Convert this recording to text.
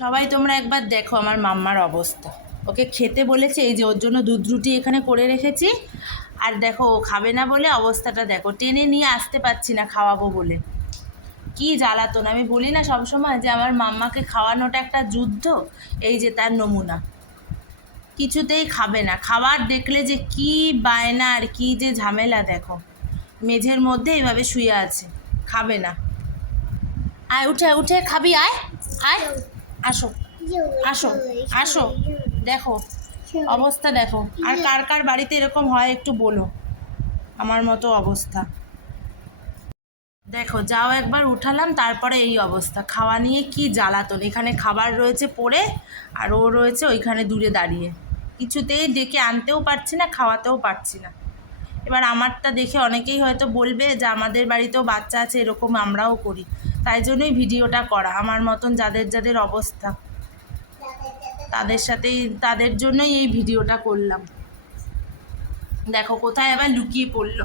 সবাই তোমরা একবার দেখো আমার মাম্মার অবস্থা। ওকে খেতে বলেছে, এই যে ওর জন্য দুধ রুটি এখানে করে রেখেছি। আর দেখো, ও খাবে না বলে অবস্থাটা দেখো, টেনে নিয়ে আসতে পারছি না খাওয়াবো বলে। কি জ্বালাতন, আমি বলি না সবসময় যে আমার মাম্মাকে খাওয়ানোটা একটা যুদ্ধ, এই যে তার নমুনা। কিছুতেই খাবে না, খাবার দেখলে যে কি বায়না আর কি যে ঝামেলা দেখো। মেঝের মধ্যে এইভাবে শুয়ে আছে, খাবে না। আয়, উঠে উঠে খাবি, আয় আয়। আসো আসো আসো দেখো অবস্থা দেখো। আর কার কার বাড়িতে এরকম হয় একটু বলো। আমার মতো অবস্থা। দেখো যাও একবার উঠালাম তারপরে এই অবস্থা। খাওয়া নিয়ে কি জ্বালাতন? এখানে খাবার রয়েছে পড়ে আর ও রয়েছে ওইখানে দূরে দাঁড়িয়ে। কিছুতেই ডেকে আনতেও পারছি না খাওয়াতেও পারছি না। এবার আমারটা দেখে অনেকেই হয়তো বলবে যে আমাদের বাড়িতেও বাচ্চা আছে এরকম আমরাও করি। তাই জন্যই ভিডিওটা করা, আমার মতন যাদের যাদের অবস্থা। তাদের সাথেই, তাদের জন্যই এই ভিডিওটা করলাম। দেখো কোথায় আবার লুকিয়ে পড়ল।